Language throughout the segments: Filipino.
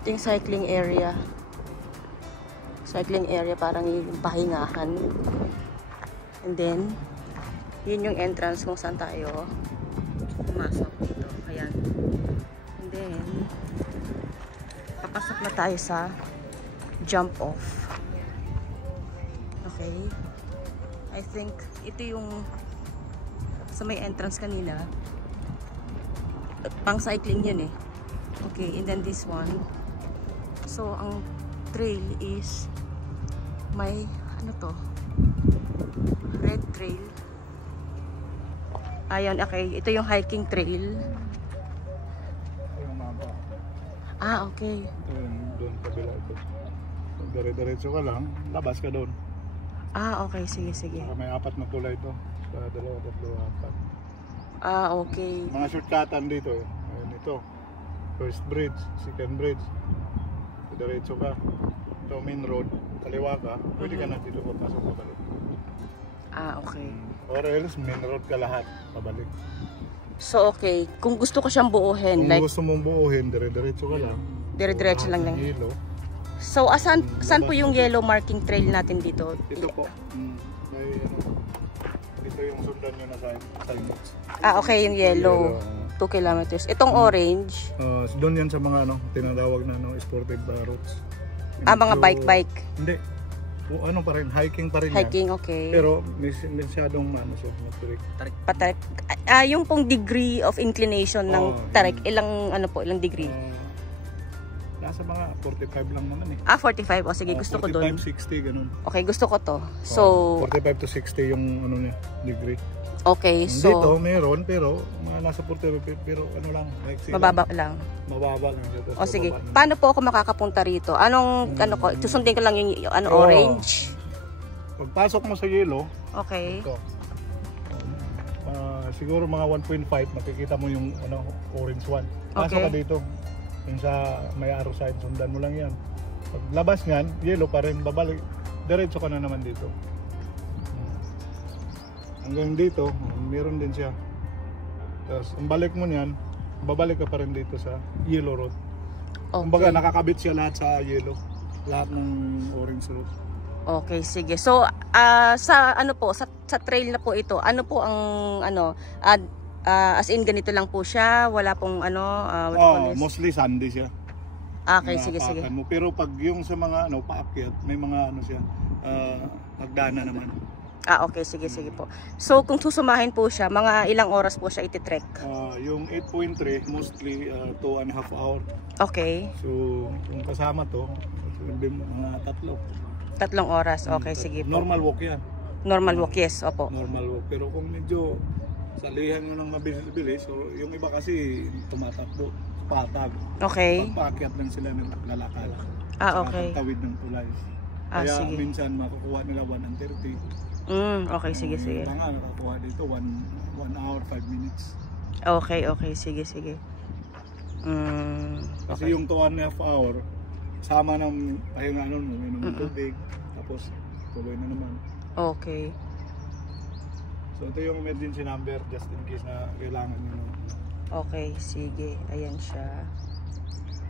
Ito yung cycling area. Cycling area, parang yung pahingahan. And then, yun yung entrance kung saan tayo pumasok dito. Ayan. And then, papasok na tayo sa jump off. Okay. I think ito yung sa may entrance kanina. Pang cycling yun eh. Okay, and then this one. So, ang trail is may, ano to? Red trail. Ayun, okay. Ito yung hiking trail. Ito yung mapa. Ah, okay. Ito yung doon kabila ito. Dire-diretso ka lang, labas ka doon. Ah, okay. Sige, sige. May 4 na tulay ito. Sa 2, 3, 4. Ah, okay. Mga shortcutan dito eh. Ayun ito. First bridge, second bridge. Diretso ka. Ito main road. Kaliwa ka. Pwede ka na dito papasok pabalik. Ah, okay. Or else main road ka lahat pabalik. So, okay. Kung gusto ko siyang buuhin, Kung like, gusto mong buuhin, dire-diretso ka lang. dire-diretso lang lang. Yellow. So, saan po yung yellow marking trail natin dito? Ito po. May ano. Ito yung sundan nyo na signage. Ah, okay. Yung yellow. 2 kilometers. Itong orange. Doon yan sa mga ano, tinatawag na no, sportive routes. Ah, mga bike-bike. Hindi. O, ano pa rin, hiking pa rin Hiking, yan. okay. Pero masyadong ano siya, Patarik. Ah, yung pong degree of inclination ng tarik, ilang ano po, ilang degree? Nasa mga 45 lang naman eh. Ah, 45. O sige, gusto ko doon. 45, 60, ganun. Okay, gusto ko to. So, 45 to 60 yung ano niya, degree. okay, so dito meron, pero mga nasa 45, pero ano lang, like mababa lang. Mababa lang dito. O sige, paano po ako makakapunta rito? Anong, ano ko, susundin ko lang yung ano, orange? Pagpasok mo sa yellow, Okay. ito. Siguro mga 1.5, makikita mo yung ano, orange one. Pasok Okay. ka dito. Yung sa may arrow sign, sundan mo lang yan. Pag labas nyan, yellow pa rin, babalik. Diretso ka na naman dito. Hanggang dito, meron din siya. Tapos, ang balik mo niyan, babalik ka pa rin dito sa yellow road. Okay. Kumbaga, nakakabit siya lahat sa yellow. Lahat ng orange road. Okay, sige. So, sa ano po, sa trail na po ito, ano po ang ano, as in ganito lang po siya, wala pong ano, what do you call this? Mostly sandy siya. Okay, sige, sige. Mo. Pero pag yung sa mga ano, paakyat, may mga ano siya, hagdana naman. Ah, okay, sige, sige po. So, kung susumahin po siya, mga ilang oras po siya ititrek? Yung 8.3, mostly 2.5 hour. Okay. So, kung kasama to, mga 3. 3 oras. Okay, sige po. Normal walk yan. Normal walk, yes, opo. Normal walk. Pero kung medyo salihan mo ng mabilis-bilis, so yung iba kasi tumatakbo, patag. Okay. Pagpaakyat lang sila ng lalakad. Ah, okay. Tawid ng tulay. Ah, Kaya sige. minsan makukuha nila 1:30. Okay, sige, sige. Tanga, nakakuha dito 1 hour, 5 minutes. Okay, okay, sige, sige. Kasi Okay. yung 2.5 hour, sama ng pahinga nun, uminom ng tubig, tapos tuloy na naman. Okay. So ito yung emergency number just in case na kailangan nyo. Okay, sige. Ayan siya.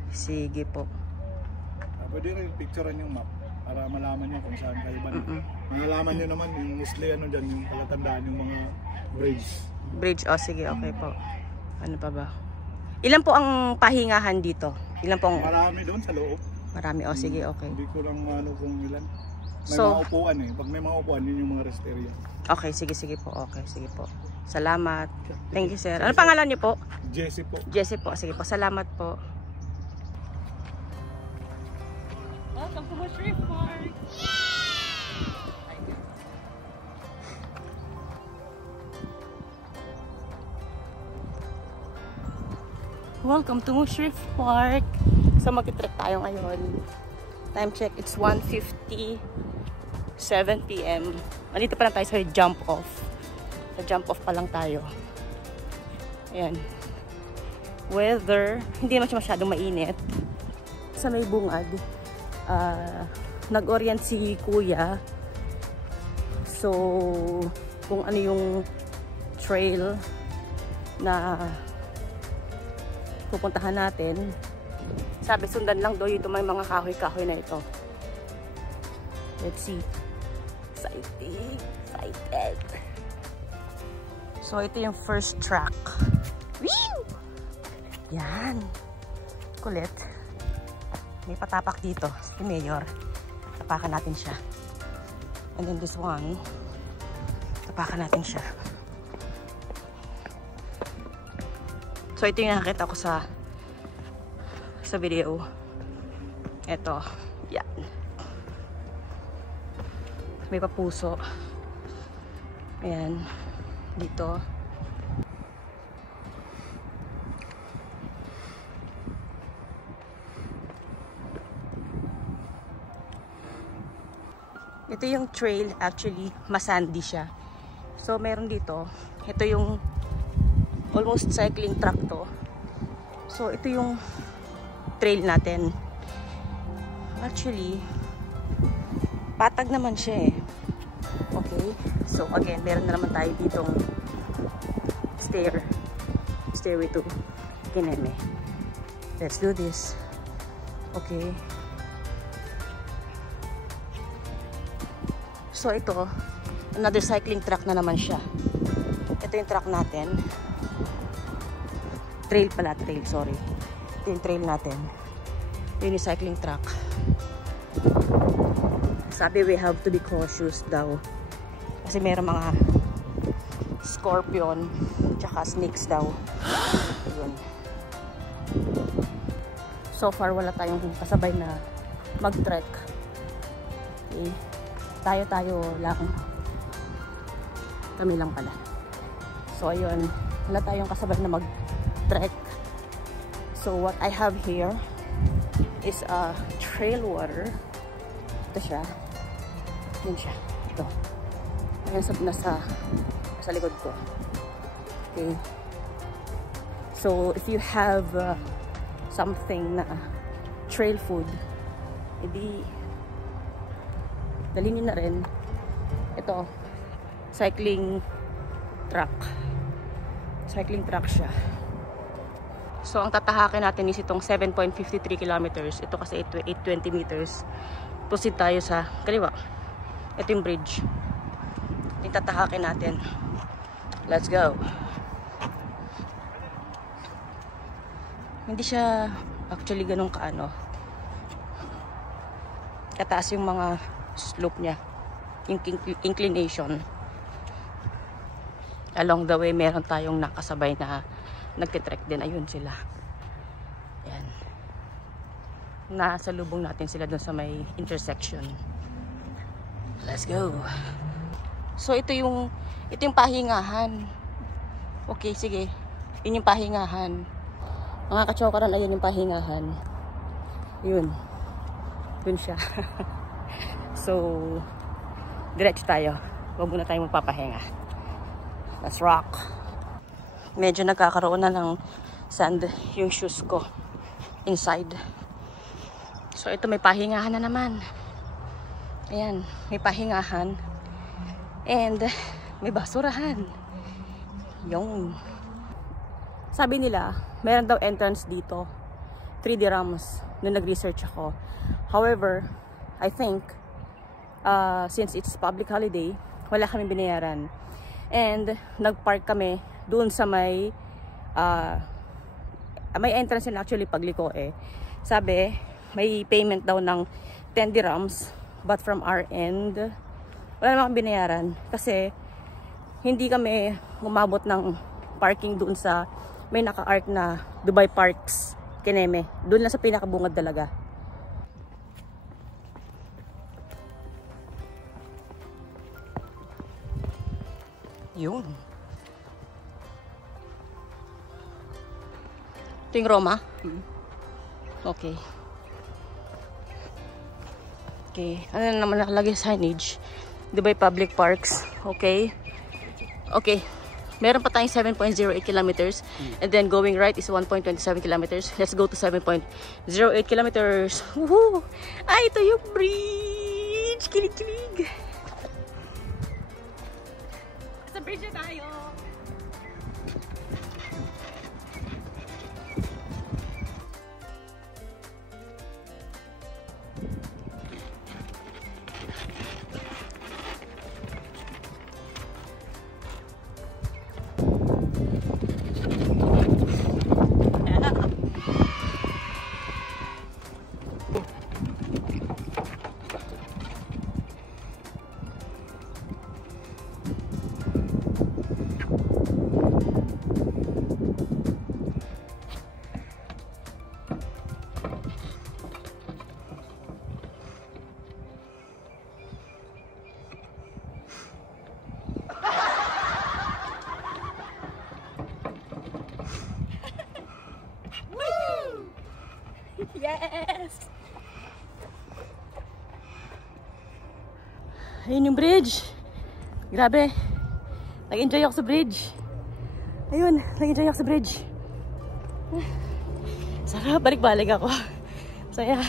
Sige po. Pwede rin picturean yung map para malaman nyo kung saan kayo ba. Malalaman nyo naman yung mostly ano dyan, yung palatandaan yung mga bridge. Bridge, oh sige, okay po. Ano pa ba? Ilan po ang pahingahan dito? Ilan po ang... Marami doon sa loob. Marami, oh sige, okay. Hindi ko lang ano kung ilan. May So- mga upuan eh. Pag may mga upuan, yun yung mga rest area. Okay, sige, sige po. Okay, sige po. Salamat. Thank you, sir. Ano pangalan niyo po? Jessie po. Jessie po. Sige po, salamat po. Welcome to Mushroom Park. Welcome to Mushroom Park. So mag-trek tayo ngayon. Time check, it's 1:57 PM. Nandito pa lang tayo sa jump off. Sa jump off pa lang tayo. Ayan. Weather, hindi naman siya masyadong mainit. Sa may bungad, nag-orient si kuya. So, kung ano yung trail na pupuntahan natin, Sabi, sundan lang daw ito may mga kahoy-kahoy na ito. Let's see. Exciting. Excited. So, ito yung first track. Woo! Yan. Kulit. May patapak dito. Si Mayor. Tapakan natin siya. And then this one. Tapakan natin siya. So, ito yung nakakita ko sa video. Ito. Yan. May papuso. Ayan. Dito. Ito yung trail. Actually, masandi siya. So, meron dito. Ito yung almost cycling track to. So, ito yung trail natin. Actually, patag naman siya eh. Okay? So, again, meron na naman tayo ditong stairway to Kineme. Let's do this. Okay. So, ito, another cycling track na naman siya. Ito yung track natin. Trail pala, trail, sorry. Ito yung trail natin. Ito yung cycling track. Sabi, we have to be cautious daw. Kasi meron mga scorpion, tsaka snakes daw. Ayun. So far, wala tayong kasabay na mag-trek. Okay. Tayo lang. Kami lang pala. So, ayun. Wala tayong kasabay na mag-trek. So, what I have here is a trail water. Ito siya. Yan siya. Ito. Ayan nasa likod ko. Okay. So, if you have something na trail food, edi dalhin nyo na rin. Ito, cycling track. Cycling track siya. So, ang tatahakin natin is itong 7.53 kilometers. Ito kasi 820 meters. Proceed tayo sa kaliwa. Ito yung bridge. Yung tatahakin natin. Let's go. Hindi siya actually ganun kaano. Kataas yung mga slope niya. Yung inclination. Along the way, meron tayong nakasabay na nagtitrek din. Ayun sila. Ayan. Nasa lubong natin sila dun sa may intersection. Let's go. So, ito yung pahingahan. Okay, sige. Yun yung pahingahan. Mga kachokaran, ayun yung pahingahan. Yun. Yun siya. So, diretso tayo. Huwag muna tayo magpapahinga. Let's rock. Medyo nagkakaroon na ng sand yung shoes ko inside. So, ito may pahingahan na naman. Ayan, may pahingahan. And, may basurahan. Yung. Sabi nila, meron daw entrance dito. 3 dirhams nung nag-research ako. However, I think, since it's public holiday, wala kami binayaran. And, nag-park kami doon sa may entrance yun actually pagliko eh. Sabi, may payment daw ng 10 dirhams. But from our end, wala naman binayaran. Kasi, hindi kami umabot ng parking doon sa may naka-arc na Dubai Parks, Kineme. Doon lang sa pinakabungad talaga. Yun. Ito yung Roma? Okay. Okay. Ano na naman nakalagay signage? Dubai Public Parks. Okay. Okay. Meron pa tayong 7.08 kilometers. And then going right is 1.27 kilometers. Let's go to 7.08 kilometers. Woohoo! Ay, ito yung bridge! Kilig-kilig! Sa bridge na tayo! Ayun yung bridge. Grabe. Nag-enjoy ako sa bridge. Ayun, nag-enjoy ako sa bridge. Sarap, balik-balik ako. Saya.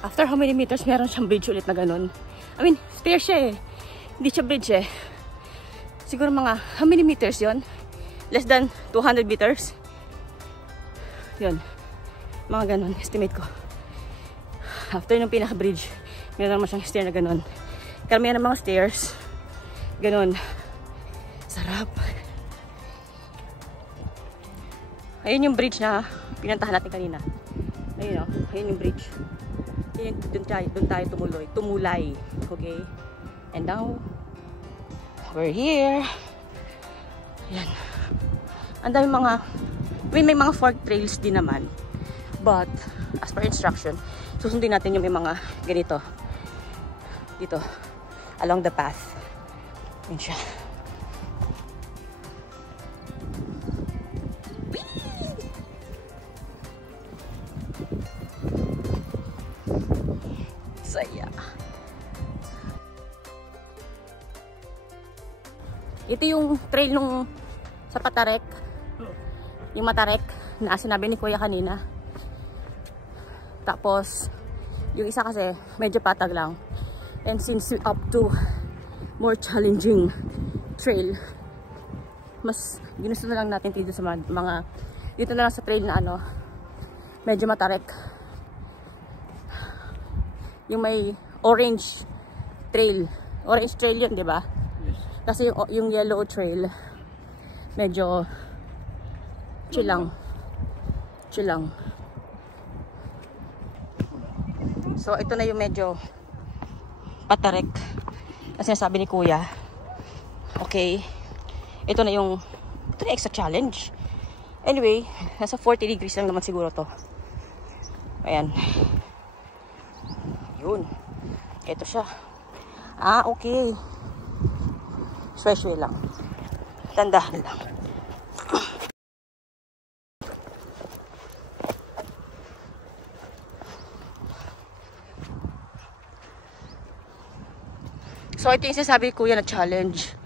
After how many meters, meron siyang bridge ulit na ganun. I mean, stairs siya eh. Hindi siya bridge eh. Siguro mga, how many meters yon? Less than 200 meters. Yun. Mga ganun, estimate ko. After ng pinaka-bridge, meron naman siyang stair na ganun. Karamihan ng mga stairs, ganun. Sarap. Ayun yung bridge na pinuntahan natin kanina. Ayun o, ayun yung bridge. Doon tayo tumulay. Okay? And now, we're here. Ayan. Ang dami mga, may mga fork trails din naman. But, as per instruction, susundin natin yung may mga ganito. Dito. Along the path. Yun siya. Saya. Ito yung trail nung sa Patarek. Yung Matarek na sinabi ni Kuya kanina. Tapos, yung isa kasi medyo patag lang. And since we're up to more challenging trail, mas ginusto na lang natin dito sa mga dito na lang sa trail na ano, medyo Matarek. Yung may orange trail. Orange trail yun, di ba? Yes. Kasi yung yellow trail, medyo chill lang. Chill lang. So, ito na yung medyo Patarek. Kasi sabi ni Kuya, okay, ito na yung extra challenge. Anyway, nasa 40 degrees lang naman siguro to. Ayan. Yun. Ito siya. Ah, okay. Sway-sway lang. Tandahan lang. So, ito yung sinasabi ko Kuya na challenge.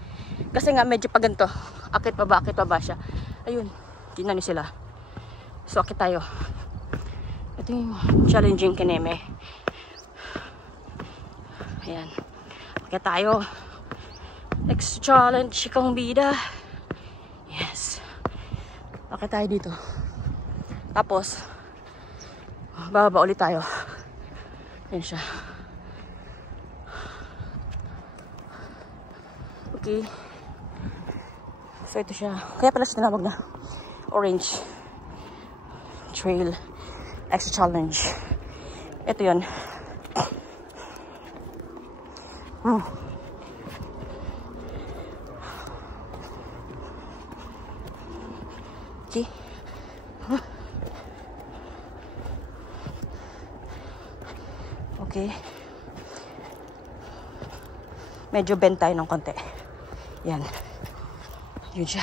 Kasi nga medyo pa ganito. Akit pa ba siya. Ayun. Tingnan niyo sila. So, akit tayo. Ito yung challenging kineme. Ayan. Akit tayo. Next challenge, ikang bida. Yes. Akit tayo dito. Tapos, bababa ulit tayo. Ayan siya. Okay. So, ito siya. Kaya pala siya tinawag na Orange Trail Extra Challenge. Ito yun. Okay. Okay. Medyo bend tayo ng konti. Yan. Yun siya.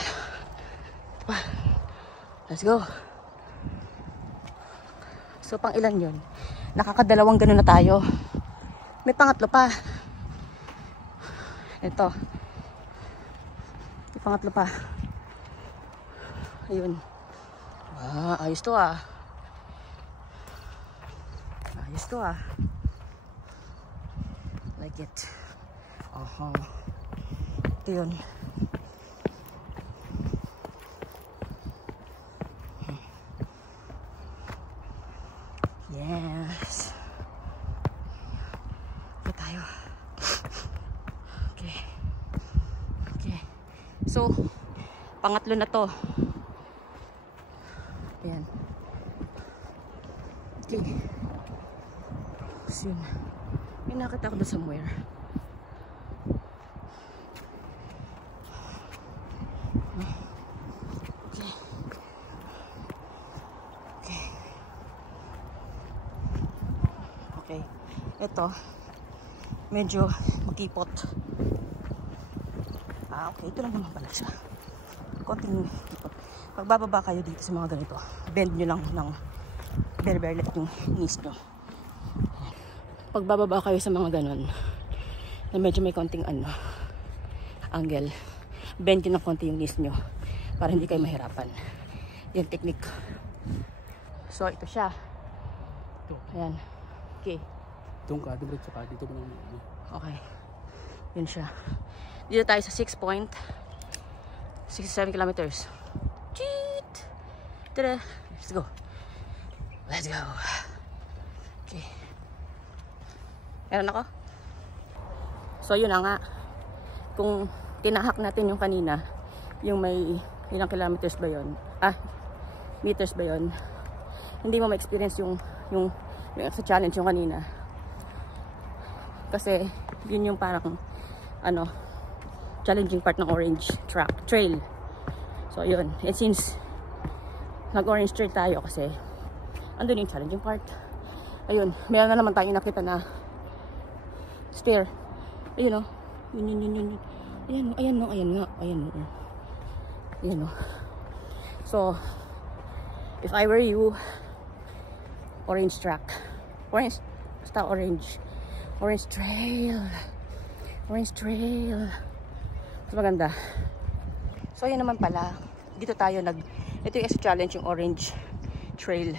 Let's go. So, pang ilan yun? Nakakadalawang ganun na tayo. May pangatlo pa. Ito. May pangatlo pa. Ayun. Ah, ayos to ah. Ayos to ah. Like it. Ito yun. Yes. Ito tayo. Okay. Okay. So, pangatlo na to. Ayan. Okay. So, may nakita ko doon somewhere. Ito, medyo makipot. Ah, okay. Ito lang naman pala siya. Konting makipot Pagbababa kayo dito sa mga ganito, bend nyo lang ng very light yung knees nyo. Pagbababa kayo sa mga ganon, na medyo may konting angle, bend nyo ng konti yung knees nyo para hindi kayo mahirapan. Yung technique. So, ito siya. Ayan. Okay. Doon ka, diretso ka. Dito mo lang. Okay. Yun siya. Dito tayo sa 6.67 kilometers. Cheat! Tada! Let's go. Let's go. Okay. Meron ako? So, yun na nga. Kung tinahak natin yung kanina, yung may ilang kilometers ba yun? Meters ba yun? Hindi mo ma-experience yung sa challenge yung kanina. Kasi, yun yung parang, challenging part ng orange trail. So, yun. And since, nag-orange trail tayo kasi, andun yung challenging part. Ayun. Meron na naman tayong nakita na stair. Ayun o. Yun. Ayan o. So, if I were you, orange track. Orange trail. So, maganda. So, yun naman pala. Dito tayo ito yung extra challenge, yung orange trail.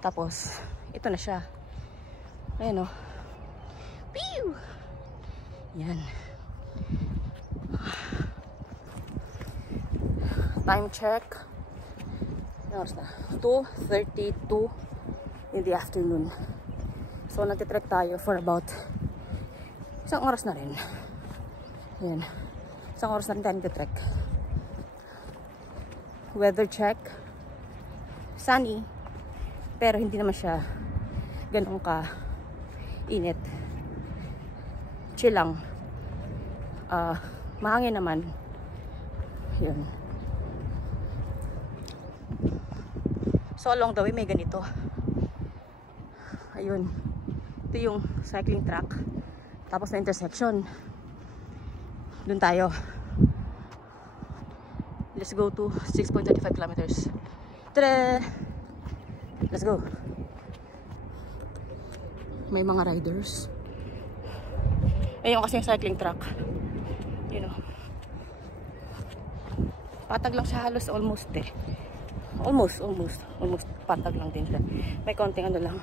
Tapos, ito na siya. Ayan o. Pew! Yan. Time check. Oras na. 2:32 in the afternoon. So, nagtitrek tayo for about isang oras na rin. Ayan. Isang oras na rin tayo nagtitrek. Weather check. Sunny. Pero hindi naman siya ganun ka init. Chill lang. Mahangin naman. Yun. So, along the way, may ganito. Ayun. Ito yung cycling track. Tapos na intersection. Doon tayo. Let's go to 6.35 kilometers. Tada! Let's go. May mga riders. Ayun kasi yung cycling track. You know. Patag lang siya halos almost eh. Almost patag lang din siya. May konting lang,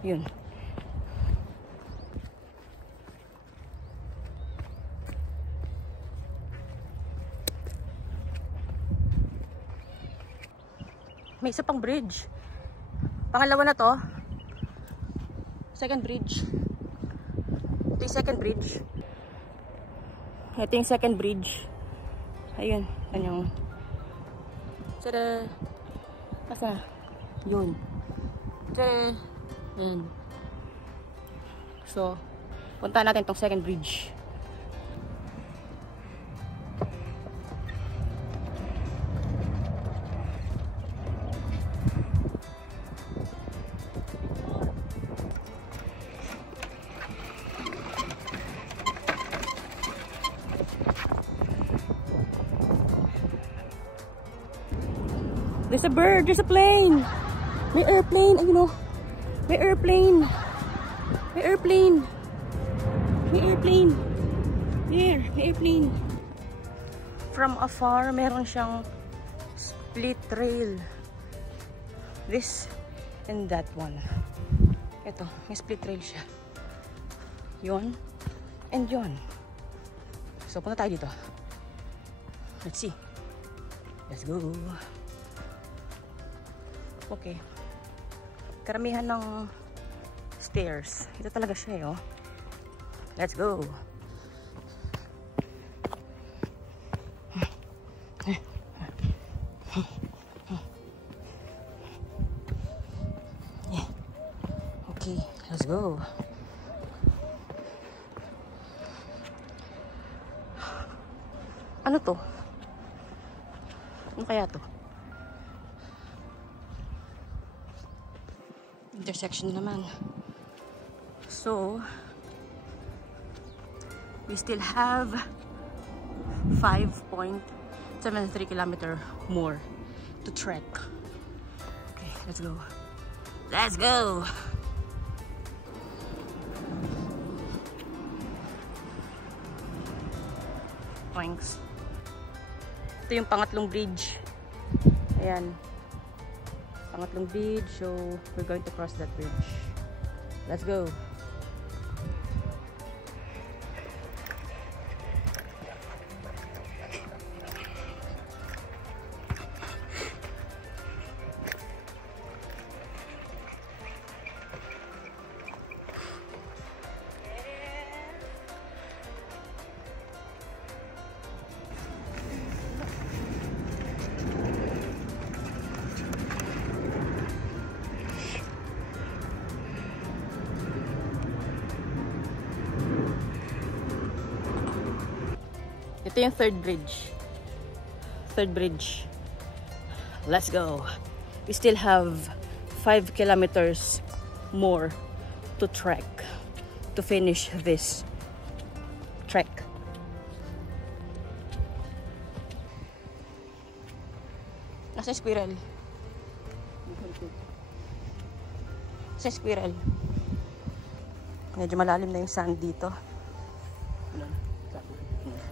yun. May isa pang bridge. Pangalawa na to. Second bridge. Ito yung second bridge. Ito yung second bridge. Ayun, kanyang tada! Asa? Yun. Tada! Yun. So, punta natin tong second bridge. There's a bird, there's a plane. May airplane, ayun o. May airplane. May airplane. May airplane. There, may airplane. From afar, meron siyang split trail. This and that one. Ito, may split trail siya. Yon and yon. So, punta tayo dito. Let's see. Let's go. Okay. Karamihan ng stairs. Ito talaga siya, oh. Let's go. Yeah. Okay, let's go. Ano to? Ano kaya to? Intersection naman. So, we still have 5.73 kilometer more to trek. Okay, let's go. Let's go! Thanks. Ito yung pangatlong bridge. Ayan. Pangatlong bridge. So, we're going to cross that bridge. Let's go. Ito yung third bridge. Third bridge. Let's go. We still have 5 kilometers more to trek to finish this trek. Nasa squirrel. Nasa squirrel. Medyo malalim na yung sand dito.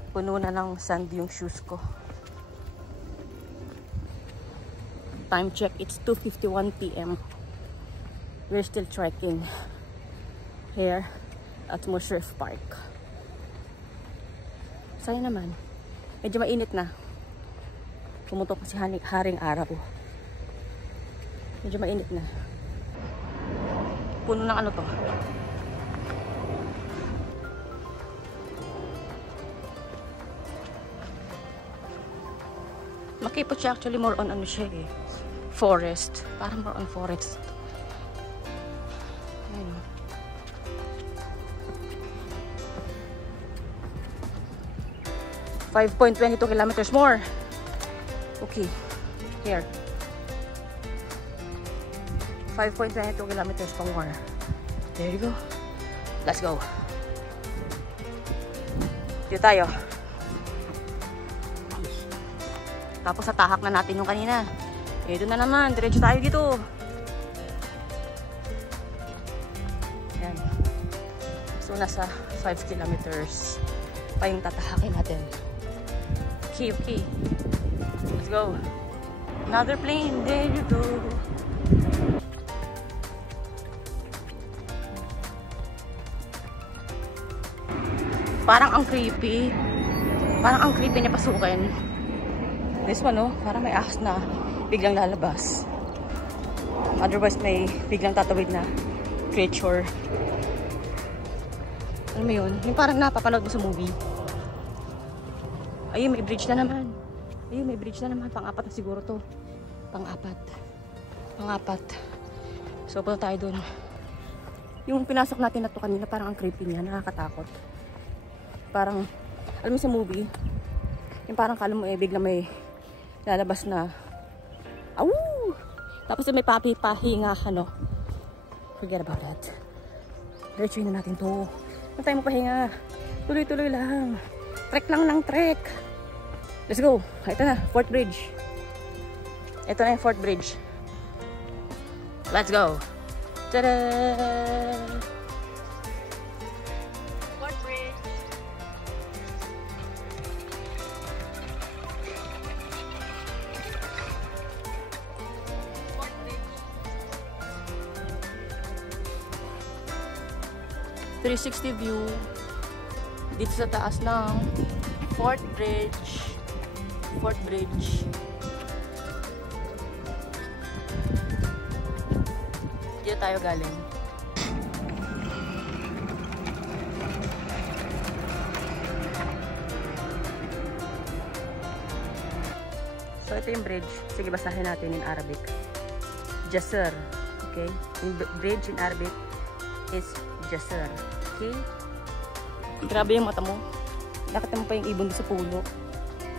Puno na ng sand yung shoes ko. Time check, it's 2:51 PM. We're still trekking here at Mushriff Park. Sayang naman. Medyo mainit na. Pumutok kasi haring araw. Medyo mainit na. Puno ng ano to? Makipot siya, actually more on ano siya eh. Forest. Parang more on forest. Ayun. 5.22 kilometers more. Okay. Here. 5.22 kilometers pa more. There you go. Let's go. Dito tayo. Tapos natahak na natin yung kanina. Eh, doon na naman. Diretso tayo dito. Yan. So, nasa 5 kilometers pa yung tatahakin natin. Okay, okay. Let's go. Another plane. There you go. Parang ang creepy. Parang ang creepy niya pasukin. This one, oh, parang may ahas na biglang lalabas. Otherwise, may biglang tatawid na creature. Alam mo yun? Yung parang napapanood mo sa movie. Ayun, may bridge na naman. Ayun, may bridge na naman. Pang-apat na siguro to. Pang-apat. Pang-apat. So, punta tayo dun. Yung pinasok natin na to kanina, parang ang creepy niya. Nakakatakot. Parang, alam mo sa movie, yung parang kala mo eh, biglang may lalabas na awoo! Tapos may pahinga ka, no? Forget about that. Diretsuhin na natin to. Huwag tayo mapahinga. Tuloy-tuloy lang. Trek lang ng trek. Let's go. Ito na, fourth bridge. Ito na yung fourth bridge. Let's go. Tada! Fourth bridge. 360 view dito sa taas ng Fourth Bridge. Fourth Bridge. Dito tayo galing. So ito yung bridge. Sige, basahin natin in Arabic. Jasr. Okay? Yung bridge in Arabic is Jasr. Okay? Grabe yung mata mo. Nakita mo pa yung ibon sa pulo.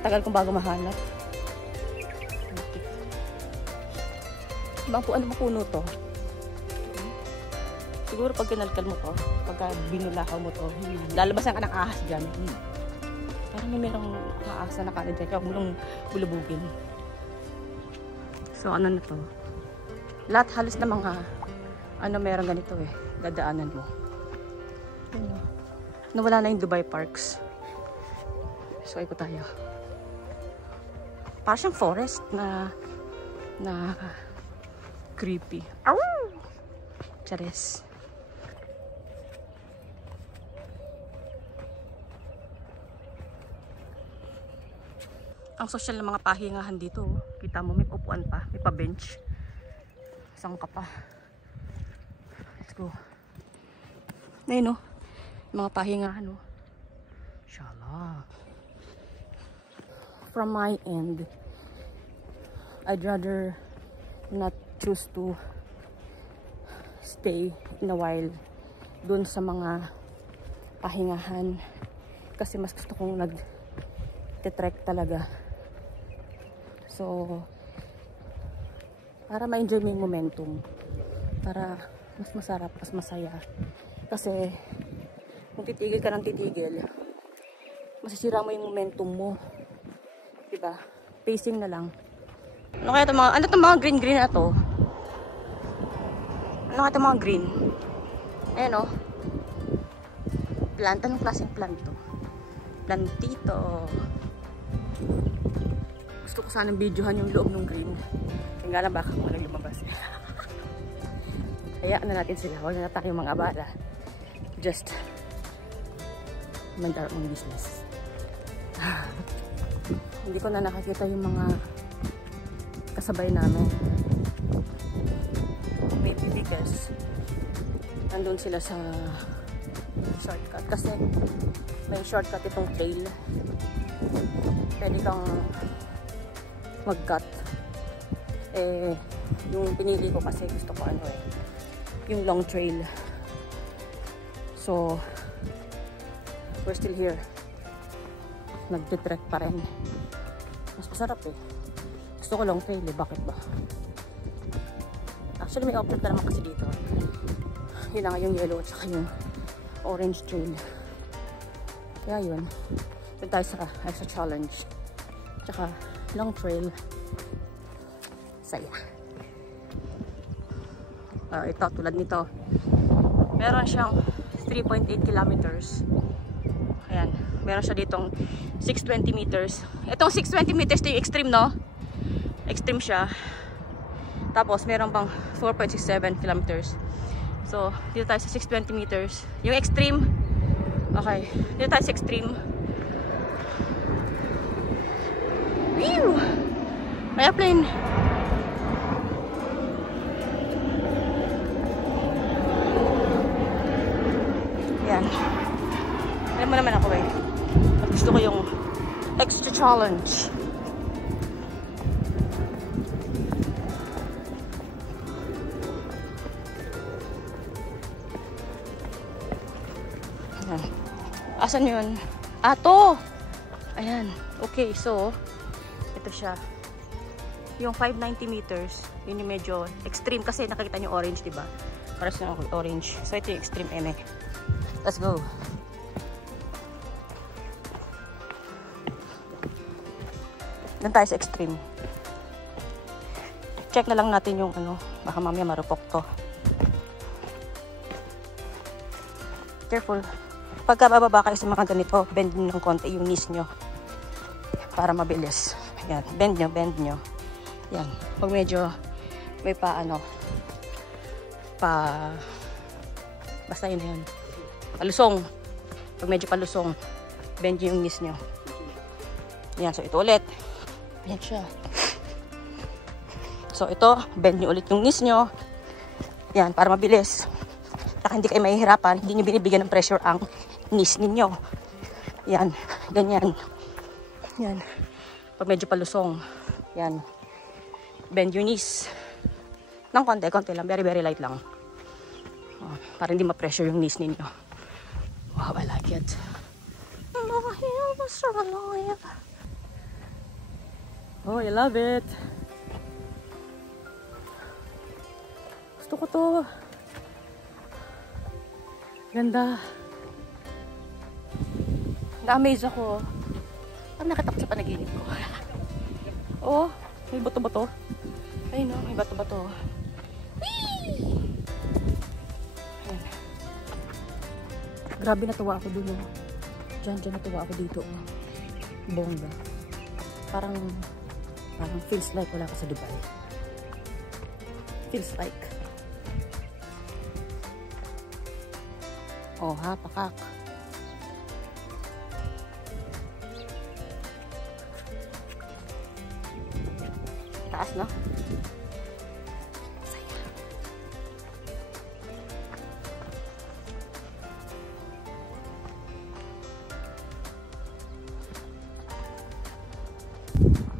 Tagal kong bago mahanap. Okay. Ano ba puno to? Siguro pag kinalkal mo to, pagka binulakaw mo to, lalabasan ka ng ahas dyan. Parang merong maasa na kala dyan. Kaya huwag mong bulubugin. So, ano na to? Lahat halos na mga meron ganito eh. Dadaanan mo. Ano? Nawala na yung Dubai Parks. So, ikot tayo. Parang siyang forest na creepy. Ow! Charis. Ang social ng mga pahingahan dito. Kita mo, may upuan pa. May pa-bench. Saan ka pa? Let's go. Ayun o. Yung mga pahingahan o. Inshallah. From my end, I'd rather not choose to stay in a while dun sa mga pahingahan. Kasi mas gusto kong nag-trek talaga. So, para ma-enjoy mo yung momentum. Para mas masarap, mas masaya. Kasi, kung titigil ka ng titigil, masisira mo yung momentum mo. Diba? Pacing na lang. Ano kaya itong mga green-green na to? Ano kaya itong mga green? Ayan o. Plant. Anong klaseng plant to? Plantito. Gusto ko sanang videohan yung loob ng green. Tingnan lang baka walang lumabas. Hayaan na natin sila. Huwag na tayo mga abala. Just mind our own business. Hindi ko na nakakita yung mga kasabay namin. Maybe because nandun sila sa shortcut. Kasi may shortcut itong trail. Pwede kang mag-cut. Eh, yung pinili ko kasi gusto ko yung long trail. So, we're still here. Nagtitrek pa rin. Mas masarap eh. Gusto ko long trail eh. Bakit ba? Actually, may option ka naman kasi dito. Yun na nga yung yellow at saka yung orange trail. Kaya yun. Doon tayo sa extra challenge. Tsaka long trail. Saya. Ito, tulad nito. Meron siyang 3.8 kilometers. Ayan. Meron siya ditong 620 meters. Itong 620 meters ito yung extreme, no? Extreme siya. Tapos, meron pang 4.67 kilometers. So, dito tayo sa 620 meters. Yung extreme. Okay. Dito tayo sa extreme. Whew! May airplane. Yan. Alam mo naman ako eh. At gusto ko yung extra challenge. Yan. Asan yun? To! Ayan. Okay, so ito siya. Yung 590 meters, yun yung medyo extreme kasi nakikita nyo orange, diba? Paras na orange. So ito yung extreme eme. Let's go. Doon tayo sa extreme. Check na lang natin yung baka mamaya marupok to. Careful. Pagka bababa kayo sa mga ganito, bend ng konti yung knees nyo. Para mabilis. Yan. Bend nyo. Yan. Pag medyo may basta yun na yun. Palusong. Pag medyo palusong, bend yung knees nyo. Yan. So, ito ulit. Ayan siya. So, ito, bend nyo ulit yung knees nyo. Yan, para mabilis. Saka hindi kayo mahihirapan, hindi nyo binibigyan ng pressure ang knees ninyo. Yan, ganyan. Yan. Pag medyo palusong, yan. Bend your knees. Nang konti lang. Very, very light lang. Para hindi ma-pressure yung knees ninyo. Wow, I like it. Oh, I love it. Gusto ko to. Ganda. Na-amaze ako. Parang nakatakot sa panaginip ko. Oh, may bato-bato. Ay no, may bato-bato. Ayan. Grabe natuwa ako dun. Oh. Diyan natuwa ako dito. Oh. Bongga. Parang feels like wala ka sa Dubai. Feels like. Oh ha, pakak. Taas, no? Saya.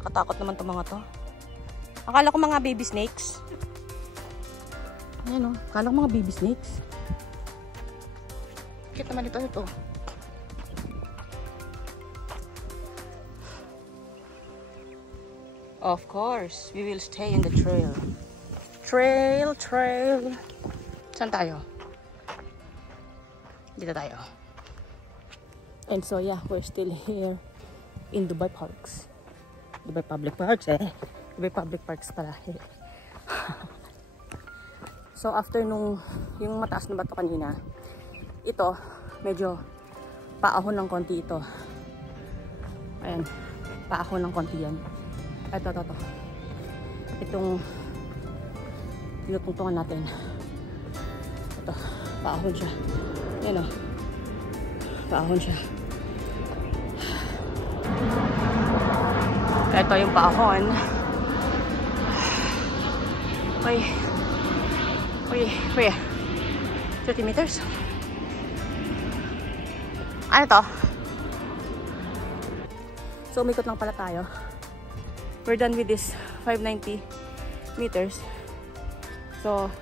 Katakot naman itong mga to. Akala ko mga baby snakes. Ayan o. Akala ko mga baby snakes. Bakit naman ito? Of course, we will stay in the trail. Trail. Saan tayo? Dito tayo. And so yeah, we're still here in Dubai Parks. Dubai Public Parks Dubai Public Parks pala. So after yung mataas na bato kanina, ito, medyo paahon ng konti ito. Ayan, paahon ng konti yan. Ito. Itong tinutungtungan natin. Ito, paahon siya. Ayan o. Paahon siya. Ito yung paahon. Uy. 30 meters. Ano to? So, umikot lang pala tayo. We're done with this 590 meters. So,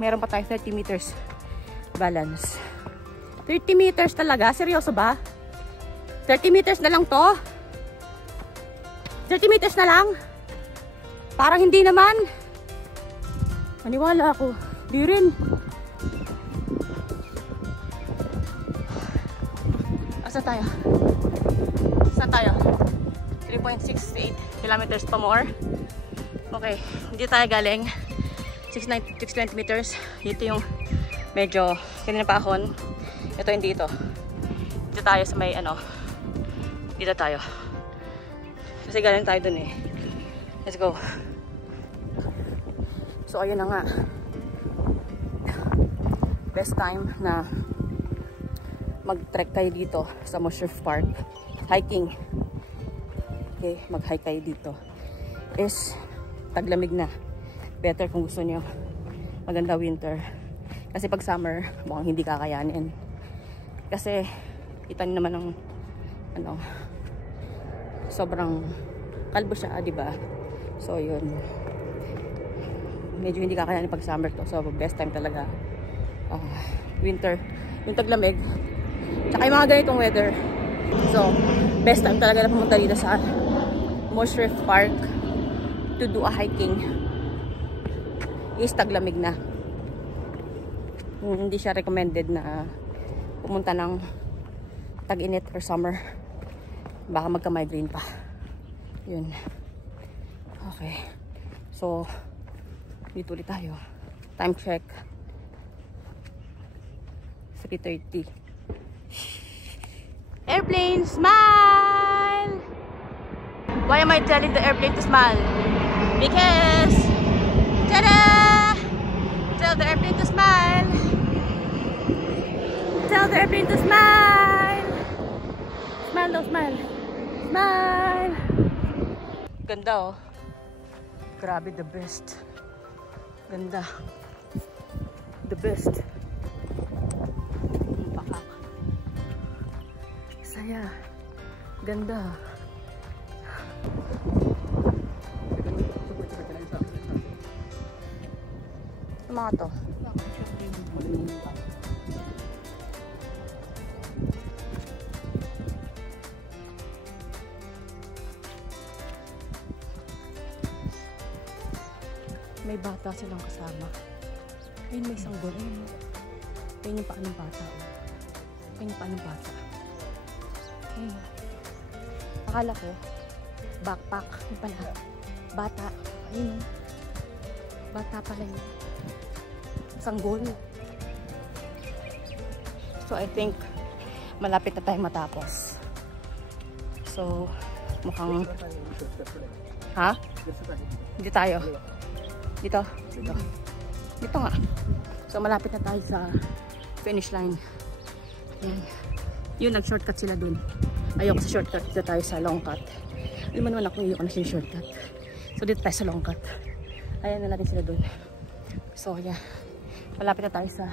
meron pa tayo 30 meters balance. 30 meters talaga? Seryoso ba? 30 meters na lang to? 30 meters na lang? Parang hindi naman. Maniwala ako. Di rin. Saan tayo? 3.68 kilometers pa more. Okay, hindi tayo galing 620 meters. Dito yung medyo kanina pa ahon. Ito hindi ito. Dito tayo sa may ano. Dito tayo. Kasi galing tayo dun eh. Let's go. So ayun na nga. Best time na mag-trek tayo dito sa Mushrif Park. Hiking. Okay, mag-hike tayo dito. Is taglamig na. Better kung gusto nyo. Maganda winter. Kasi pag summer, mukhang hindi kakayanin. Kasi kita nyo naman ng ano, sobrang kalbo siya, di ba? So yun. Medyo hindi kakayanin pag summer to. So best time talaga. Winter. Yung taglamig. Tsaka yung mga ganitong weather. So, best time talaga na pumunta dito sa Mushrif Park to do a hiking is taglamig na. Hindi siya recommended na pumunta ng tag-init or summer. Baka magka-migraine pa. Yun. Okay. So, dito ulit tayo. Time check. 3:30. Airplane, smile! Why am I telling the airplane to smile? Because, tada! Tell the airplane to smile. Tell the airplane to smile. Smile daw, smile. Smile. Ganda oh. Grabe, the best. Ganda. The best. Saya. Ganda. Yung mga to. May bata silang kasama. Ayun, may sanggol. Ayun. Ayun yung paa ng bata. Ayun yung paa ng bata. Ayun. Akala ko, backpack. Yung pala, bata. Ayun. Bata pala yun. Sanggol. So, I think, malapit na tayo matapos. So, mukhang... Ha? Dito tayo. Dito. Dito nga. So, malapit na tayo sa finish line. Ayan. Yun, nag-shortcut sila dun. Ayoko sa shortcut. Dito tayo sa long cut. Alam mo naman ako, ayoko na siya shortcut. So, dito tayo sa long cut. Ayan na natin sila dun. So, yeah. Malapit na tayo sa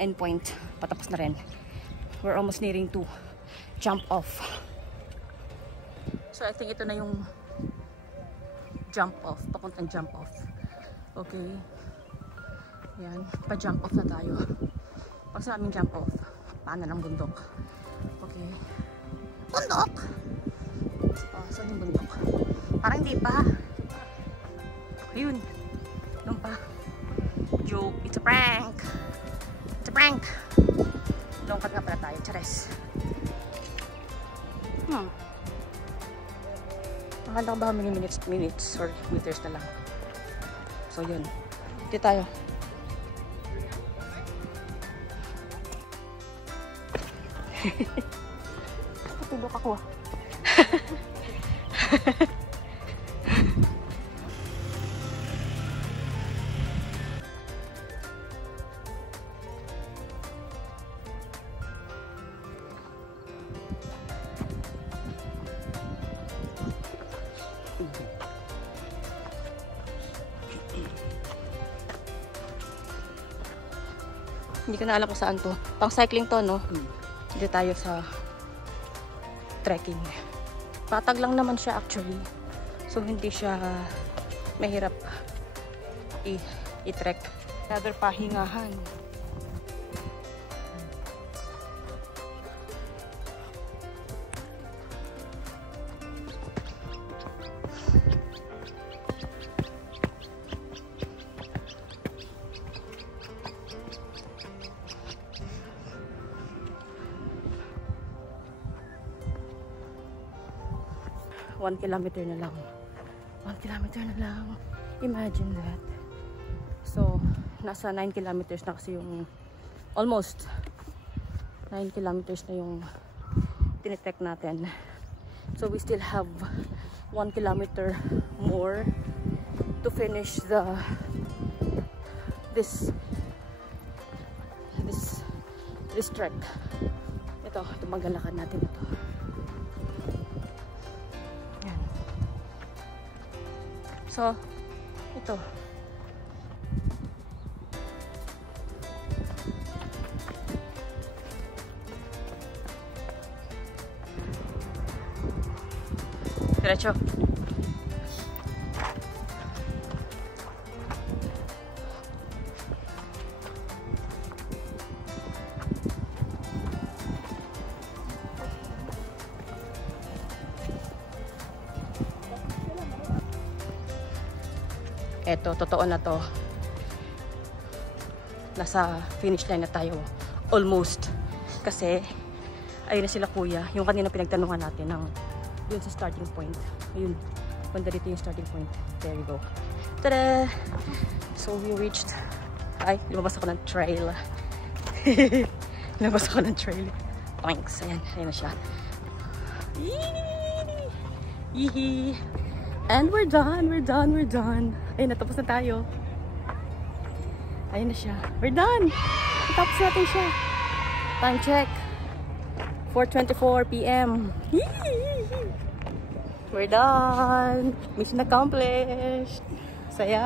end point. Patapos na rin. We're almost nearing to jump off. So, I think ito na yung jump off. Papuntang jump off. Okay. Yan. Pa-jump off na tayo. Pag sa aming jump off, paan na lang bundok. Okay. Bundok! Oh, saan yung bundok? Parang hindi pa. Ayun. Doon pa. Joke. It's a prank. It's a prank. Longkat nga pala tayo. Chares. Nakala ko ba many minutes or meters na lang. So yun. Dito tayo. Patulog ako ah. Hindi ko na alam kung saan to. Pang cycling to, no? Dito tayo sa trekking. Patag lang naman siya actually. So, hindi siya mahirap i-trek. Another pahingahan. One kilometer na lang. 1 kilometer na lang. Imagine that. So, nasa 9 kilometers na kasi yung almost 9 kilometers na yung tinitrek natin. So, we still have 1 kilometer more to finish this trek. Ito, magalakan natin ito. So, ito. Diretso. Eto, totoo na to. Nasa finish line na tayo. Almost. Kasi, ayun na sila kuya. Yung kanina pinagtanungan natin ng yun sa starting point. Ayun. Banda dito yung starting point. There you go. Tada! So, we reached. Ay, lumabas ako ng trail. Lumabas ako ng trail. Thanks. Ayan. Ayan na siya. Yee! And we're done, we're done, we're done. Ayun, natapos na tayo. Ayun na siya. We're done! Natapos natin siya. Time check. 4:24 p.m. We're done! Mission accomplished! Saya!